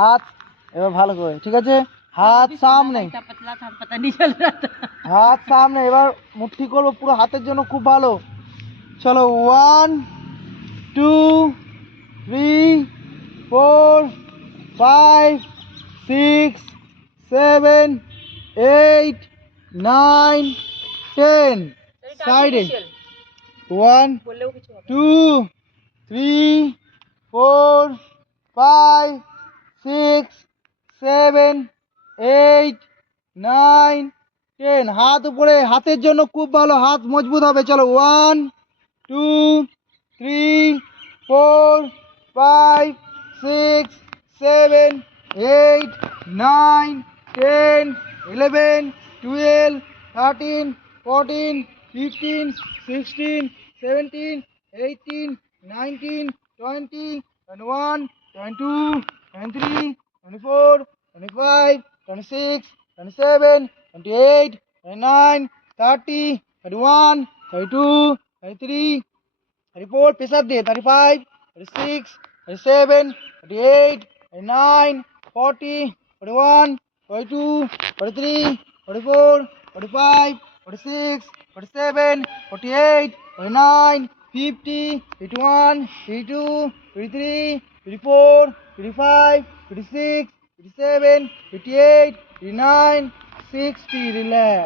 হাত এবার ভালো করে, ঠিক আছে? হাত সামনে, হাত সামনে। এবার মুঠি করবো পুরো হাতের জন্য, খুব ভালো। চলো, 1 2 3 4 5 6 7 8 9 10। সাইডে 1 2 3 4 5 6 7 8 9 10। হাত উপরে, হাতের জন্য খুব ভালো, হাত মজবুত হবে। চলো, 1 2 3 4 5 6 7 8 9 10 11 12 13 14 15 16 17 18 19 20 21 22 23 24 25 26 27 28 29 30 31 32 33 34, press up there, 35, 36, 37, 38, 39, 40, 41, 42, 43, 44, 45, 46, 47, 48, 49, 50, 51, 52, 53, 54, 55, 56, 57, 58, 59, 60, relax.